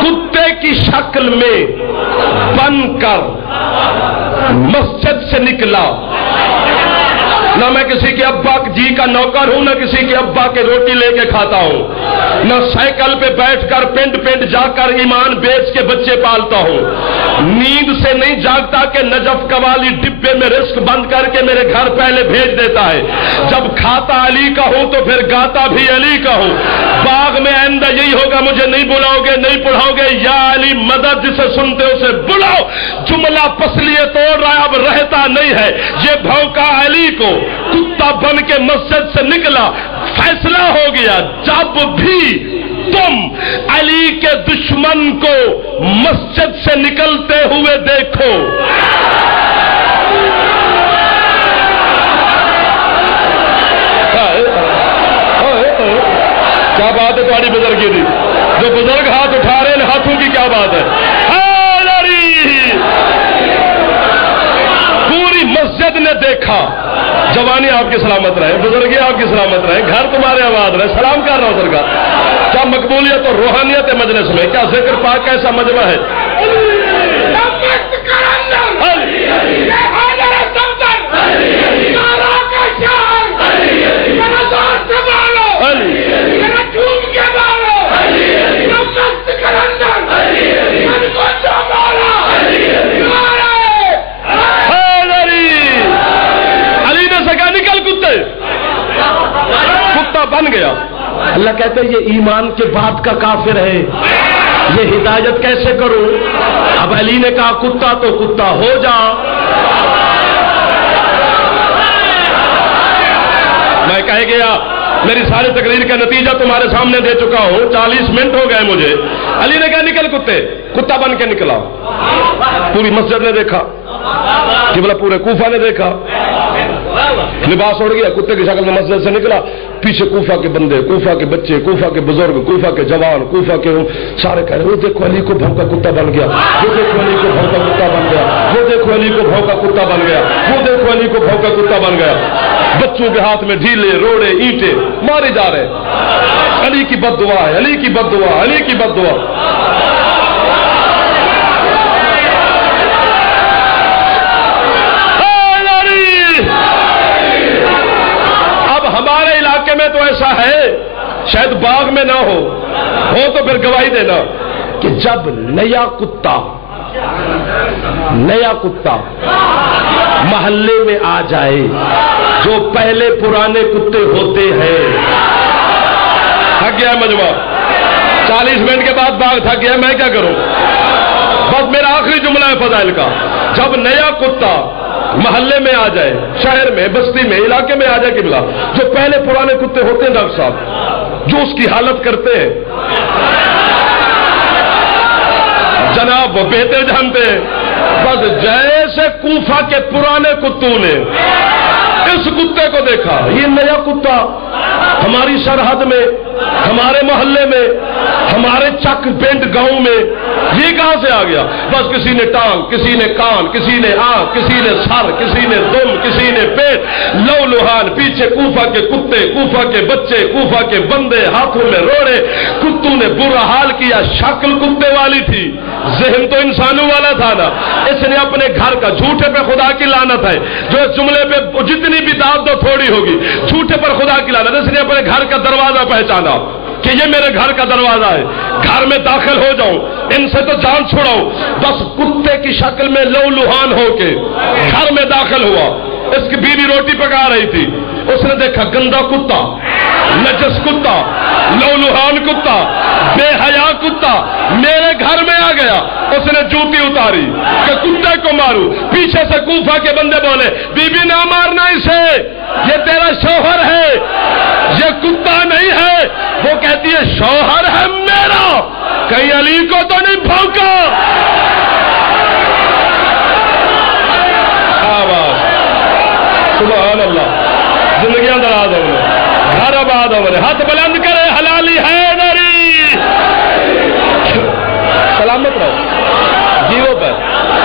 کتے کی شکل میں بن کر مسجد سے نکلا۔ نہ میں کسی کے ابا جی کا نوکر ہوں، نہ کسی کے ابا کے روٹی لے کے کھاتا ہوں، نہ سائیکل پہ بیٹھ کر پنڈ پنڈ جا کر ایمان بیچ کے بچے پالتا ہوں، نیند سے نہیں جاگتا کہ نجف قوالی ڈبے میں رزق بند کر کے میرے گھر پہلے بھیج دیتا ہے۔ جب کھاتا علی کا ہوں تو پھر گاتا بھی علی کا ہوں۔ باغ میں آئندہ یہی ہوگا، مجھے نہیں بلاؤ گے، نہیں پڑھاؤ گے، یا علی مدد جسے سنتے اسے بلاؤ۔ جملہ پسلیے توڑ رہا ہے، اب رہتا نہیں ہے۔ یہ بھونکا علی کو، کتا بن کے مسجد سے نکلا۔ فیصلہ ہو گیا، جب بھی تم علی کے دشمن کو مسجد سے نکلتے ہوئے دیکھو، کیا بات ہے تمہاری بزرگی دی؟ جو بزرگ ہاتھ اٹھا رہے ہیں ہاتھوں کی کیا بات ہے؟ پوری مسجد نے دیکھا۔ جوانی آپ کی سلامت رہے، بزرگی آپ کی سلامت رہے، گھر تمہارے آباد رہے، سلام کر رہا ہوں سرکار۔ کیا مقبولیت اور روحانیت مجلس میں، کیا ذکر پاک کیسا مجمع ہے۔ کتا بن گیا۔ اللہ کہتے ہیں یہ ایمان کے بعد کا کافر ہے، یہ ہدایت کیسے کروں؟ اب علی نے کہا کتا تو کتا ہو جا۔ میں کہہ گیا میری ساری تقریر کا نتیجہ تمہارے سامنے دے چکا ہوں، 40 منٹ ہو گئے مجھے۔ علی نے کہا نکل کتے، کتا بن کے نکلا، پوری مسجد نے دیکھا، قبلہ پورے کوفہ نے دیکھا، لباس اڑ گیا، کتے کی شکل میں مسجد سے نکلا، پیچھے کوفہ کے بندے، کوفہ کے بچے، کوفہ کے بزرگ، کوفہ کے جوان، کوفہ کے سارے کہہ رہے وہ دیکھو علی کو بھونکا کتا بن گیا، وہ دیکھو علی کو بھونکا کتا بن گیا، وہ دیکھو علی کو بھونکا کتا بن گیا، وہ دیکھو علی کو بھونکا کتا بن گیا۔ بچوں کے ہاتھ میں ڈھیلے روڑے اینٹیں مارے جا رہے، علی کی بد دعا ہے، علی کی بد دعا، علی کی بد دعا۔ ہمارے علاقے میں تو ایسا ہے، شاید باغ میں نہ ہو تو پھر گواہی دینا کہ جب نیا کتا محلے میں آ جائے، جو پہلے پرانے کتے ہوتے ہیں، تھک گیا مجمع، 40 منٹ کے بعد باغ تھک گیا، میں کیا کروں؟ بس میرا آخری جملہ ہے فضائل کا، جب نیا کتا محلے میں آ جائے، شہر میں، بستی میں، علاقے میں آ جائے قبلہ، جو پہلے پرانے کتے ہوتے ہیں ڈاکٹر صاحب، جو اس کی حالت کرتے ہیں جناب وہ بہتر جانتے ہیں، بس جیسے کوفہ کے پرانے کتوں نے اس کتے کو دیکھا، یہ نیا کتا ہماری سرحد میں، ہمارے محلے میں، ہمارے چک پنڈ گاؤں میں، یہ کہاں سے آ گیا؟ بس کسی نے ٹانگ، کسی نے کان، کسی نے آنکھ، کسی نے سر، کسی نے دم، کسی نے پیٹ، لو لوہان، پیچھے کوفہ کے کتے، کوفہ کے بچے، کوفہ کے بندے، ہاتھوں میں روڑے، کتوں نے برا حال کیا، شکل کتے والی تھی، ذہن تو انسانوں والا تھا نا۔ اس نے اپنے گھر کا، جھوٹے پہ خدا کی لعنت ہے، جو اس جملے پہ جتنی بھی داد دو تھوڑی ہوگی، جھوٹے پر خدا کی لعنت، اس نے اپنے گھر کا دروازہ پہچانا کہ یہ میرے گھر کا دروازہ ہے، گھر میں داخل ہو جاؤں، ان سے تو جان چھڑاؤں، بس کتے کی شکل میں لو لوہان ہو کے گھر میں داخل ہوا۔ اس کی بیوی روٹی پکا رہی تھی، اس نے دیکھا گندا کتا، نجس کتا، لو لوہان کتا، بے حیا کتا میرے گھر میں آ گیا۔ اس نے جوتی اتاری کہ کتے کو ماروں، پیچھے سے کوفہ کے بندے بولے بی بی نہ مارنا اسے، یہ تیرا شوہر ہے، یہ کتا نہیں ہے۔ وہ کہتی ہے شوہر ہے میرا، کہیں علی کو تو نہیں بھونکا؟ سبحان اللہ، زندگیاں دراز ہو گئے، گھر آباد ہو گئے، ہاتھ بلند کرے حلالی ہے نری، سلامت رہو، جیو پر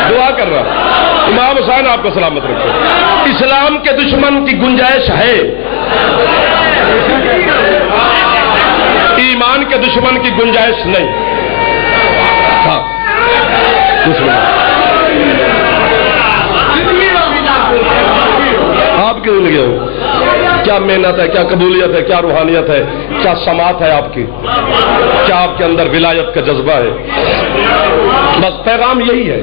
دعا کر رہا، امام حسین آپ کو سلامت رکھے۔ اسلام کے دشمن کی گنجائش ہے، ایمان کے دشمن کی گنجائش نہیں۔ ہاں آپ کی زندگی ہو، کیا محنت ہے، کیا قبولیت ہے، کیا روحانیت ہے، کیا سماعت ہے آپ کی، کیا آپ کے اندر ولایت کا جذبہ ہے؟ بس پیغام یہی ہے،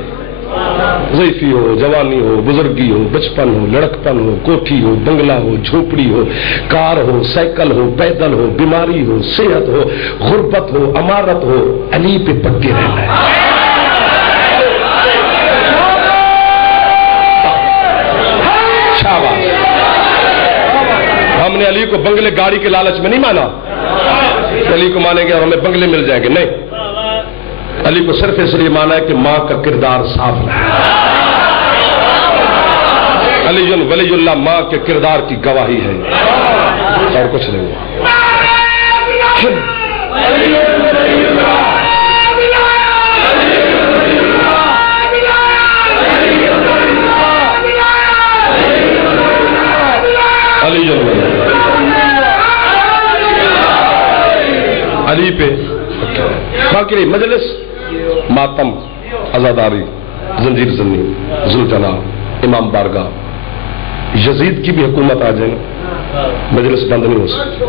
ضعیفی ہو، جوانی ہو، بزرگی ہو، بچپن ہو، لڑکپن ہو، کوٹھی ہو، بنگلہ ہو، جھوپڑی ہو، کار ہو، سائیکل ہو، پیدل ہو، بیماری ہو، صحت ہو، غربت ہو، امارت ہو، علی پہ پکے رہنا ہے۔ ہم نے علی کو بنگلے گاڑی کے لالچ میں نہیں مانا، علی کو مانیں گے اور ہمیں بنگلے مل جائیں گے، نہیں، علی کو صرف اس لیے مانا ہے کہ ماں کا کردار صاف ہے۔ علی ولی اللہ ماں کے کردار کی گواہی ہے اور کچھ نہیں۔ علی پہ باقی مجلس، ماتم، عزاداری، زنجیر زنی، ذوالجلال، امام بارگاہ، یزید کی بھی حکومت آ جائے نا، مجلس بند نہیں ہو سکتی۔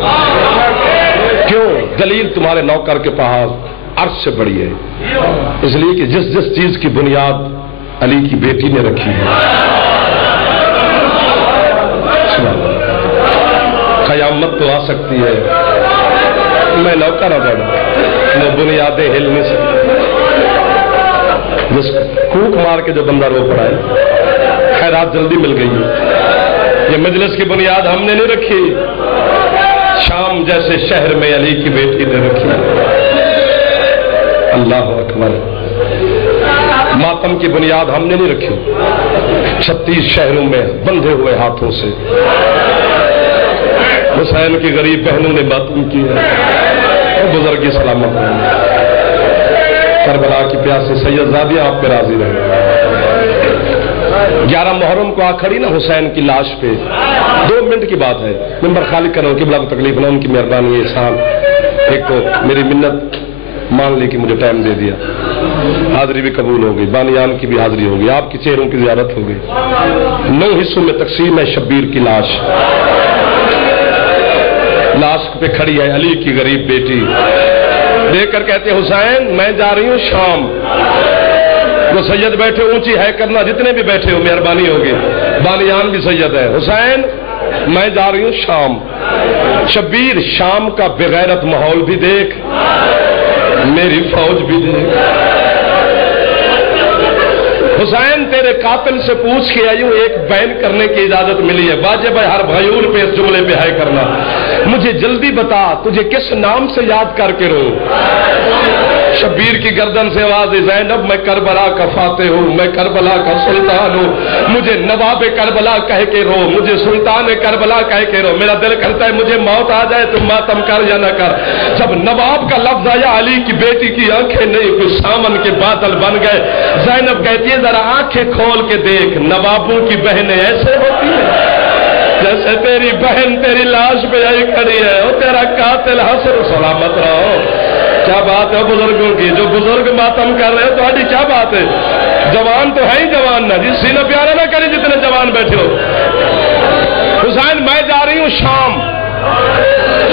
کیوں؟ دلیل تمہارے نوکر کے پاس عرش سے بڑی ہے، اس لیے کہ جس جس چیز کی بنیاد علی کی بیٹی نے رکھی ہے، قیامت تو آ سکتی ہے، میں نوکر آ جاؤں، وہ بنیادیں ہل نہیں سکتی۔ جس کوک مار کے جو بندہ رو پڑا ہے، خیرات جلدی مل گئی ہے، یہ مجلس کی بنیاد ہم نے نہیں رکھی، شام جیسے شہر میں علی کی بیٹی نے رکھی. اللہ اکبر. ماتم کی بنیاد ہم نے نہیں رکھی. 36 شہروں میں بندھے ہوئے ہاتھوں سے حسین کی غریب بہنوں نے ماتم کی ہے. بزرگ سلامت رہے. کربلا کی پیاسی سید زادیہ آپ پہ راضی رہے. 11 محرم کو آ کھڑی نا حسین کی لاش پہ. 2 منٹ کی بات ہے. ممبر خالی کرو قبلہ کو تکلیف نہ, ان کی مہربانی احسان. ایک تو میری منت مان لی کہ مجھے ٹائم دے دیا, حاضری بھی قبول ہو گئی, بانیان کی بھی حاضری ہو گئی, آپ کی چہروں کی زیارت ہو گئی. 9 حصوں میں تقسیم ہے شبیر کی لاش. لاش پہ کھڑی ہے علی کی غریب بیٹی. دیکھ کر کہتے ہیں حسین میں جا رہی ہوں شام. وہ سید بیٹھے اونچی ہے کرنا, جتنے بھی بیٹھے ہو مہربانی ہوگی. بانیان بھی سید ہے. حسین میں جا رہی ہوں شام. شبیر شام کا بغیرت ماحول بھی دیکھ, میری فوج بھی دیکھ. حسین تیرے قاتل سے پوچھ کے آئی ہوں, ایک بین کرنے کی اجازت ملی ہے. واجب ہے ہر بھائیور پہ اس جملے پہ ہے کرنا. مجھے جلدی بتا تجھے کس نام سے یاد کر کے رو. شبیر کی گردن سے آواز ہے, زینب میں کربلا کا فاتح ہوں, میں کربلا کا سلطان ہوں. مجھے نواب کربلا کہہ کے رو, مجھے سلطان کربلا کہہ کے رو. میرا دل کرتا ہے مجھے موت آ جائے تو ماتم کر یا نہ کر. جب نواب کا لفظ آیا علی کی بیٹی کی آنکھیں نہیں کوئی سامن کے بادل بن گئے. زینب کہتی ہے ذرا آنکھیں کھول کے دیکھ, نوابوں کی بہنیں ایسے ہوتی ہیں جیسے تیری بہن تیری لاش پہ آئی کھڑی ہے. وہ تیرا قاتل حسر سلامت رہو. کیا بات ہے بزرگوں کی, جو بزرگ ماتم کر رہے ہیں تمہاری کیا بات ہے. جوان تو ہے ہی جوان, نہ جس سینہ پیارا نہ کرے جتنے جوان بیٹھے ہو. حسین میں جا رہی ہوں شام.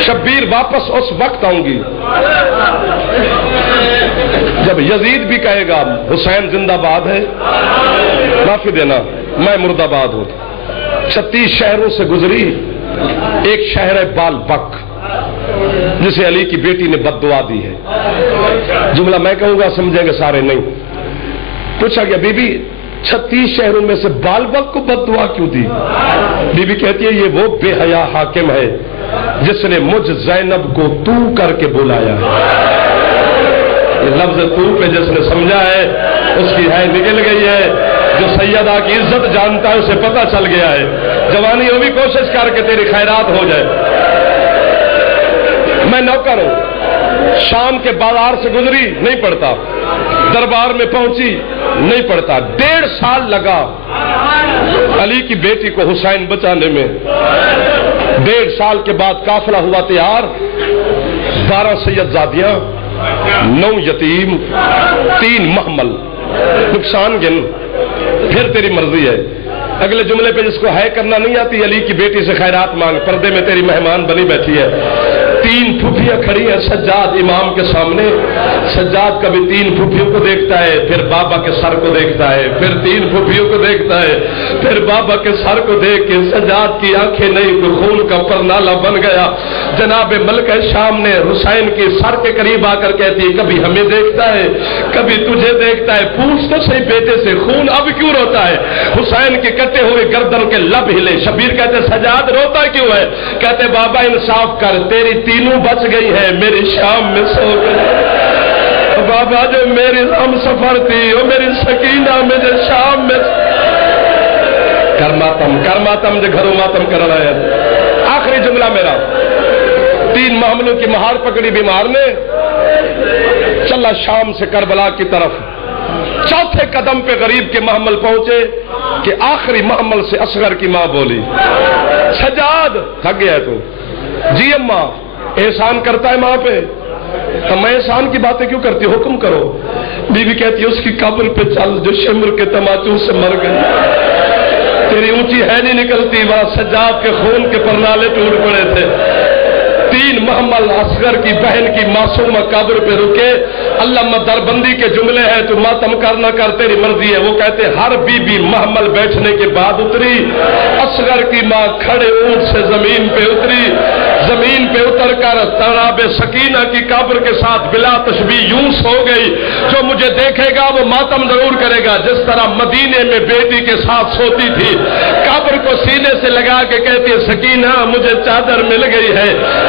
شبیر واپس اس وقت آؤں گی جب یزید بھی کہے گا حسین زندہ باد ہے, معافی دینا میں مرد آباد ہوں. 36 شہروں سے گزری. ایک شہر ہے بال بک جسے علی کی بیٹی نے بد دعا دی ہے. جملہ میں کہوں گا سمجھیں گے سارے نہیں. پوچھا گیا بی بی 36 شہروں میں سے بال بک کو بد دعا کیوں دی. بی بی کہتی ہے یہ وہ بے حیا حاکم ہے جس نے مجھ زینب کو تو کر کے بلایا ہے. یہ لفظ تو پہ جس نے سمجھا ہے اس کی ہے نکل گئی ہے. جو سیدہ کی عزت جانتا ہے اسے پتہ چل گیا ہے. جوانی وہ بھی کوشش کر کے تیری خیرات ہو جائے. میں نوکر ہوں, شام کے بازار سے گزری نہیں پڑتا, دربار میں پہنچی نہیں پڑتا. 1.5 سال لگا علی کی بیٹی کو حسین بچانے میں. 1.5 سال کے بعد قافلہ ہوا تیار. 12 سید زادیاں, 9 یتیم, 3 محمل. نقصان گن, پھر تیری مرضی ہے. اگلے جملے پہ جس کو ہے کرنا نہیں آتی علی کی بیٹی سے خیرات مانگ. پردے میں تیری مہمان بنی بیٹھی ہے. 3 پھوپھیاں کھڑی ہیں سجاد امام کے سامنے. سجاد کبھی 3 پھوپھیوں کو دیکھتا ہے, پھر بابا کے سر کو دیکھتا ہے, پھر 3 پھوپھیوں کو دیکھتا ہے, پھر بابا کے سر کو دیکھ کے سجاد کی آنکھیں نہیں کوئی خون کا پرنالہ بن گیا. جناب ملکہ شام نے حسین کے سر کے قریب آ کر کہتی ہے کبھی ہمیں دیکھتا ہے کبھی تجھے دیکھتا ہے, پوچھ تو صحیح بیٹے سے خون اب کیوں روتا ہے. حسین کے کٹے ہوئے گردن کے لب ہلے. شبیر کہتے سجاد روتا کیوں ہے. کہتے بابا انصاف کر, تیری تینوں بچ گئی ہے, میری شام میں سو گئی. بابا جو میری ہم سفر تھی وہ میری سکینہ مجھے شام میں کر ماتم جو گھروں ماتم کر رہا ہے. آخری جملہ میرا. 3 معاملوں کی مہار پکڑی بیمار نے, چلا شام سے کربلا کی طرف. چوتھے قدم پہ غریب کے محمل پہنچے کہ آخری محمل سے اصغر کی ماں بولی سجاد تھک گیا ہے تو. جی اماں احسان کرتا ہے ماں پہ. میں احسان کی باتیں کیوں کرتی, حکم کرو. بی بی کہتی ہے اس کی قبر پہ چل جو شمر کے تماچوں سے مر گئی. تیری اونچی ہے نہیں نکلتی, وہاں سجاد کے خون کے پرنالے ٹوٹ پڑے تھے. 3 محمل اصغر کی بہن کی معصومہ قبر پہ رکے. علامہ دربندی کے جملے ہیں تو ماتم کر نہ کر تیری مرضی ہے. وہ کہتے ہر بی بی محمل بیٹھنے کے بعد اتری. اصغر کی ماں کھڑے اونٹ سے زمین پہ اتری. زمین پہ اتر کر تناب سکینہ کی قبر کے ساتھ بلا تشبیہ یوں سو گئی. جو مجھے دیکھے گا وہ ماتم ضرور کرے گا جس طرح مدینے میں بیٹی کے ساتھ سوتی تھی. قبر کو سینے سے لگا کے کہتی ہے سکینہ مجھے چادر مل گئی ہے.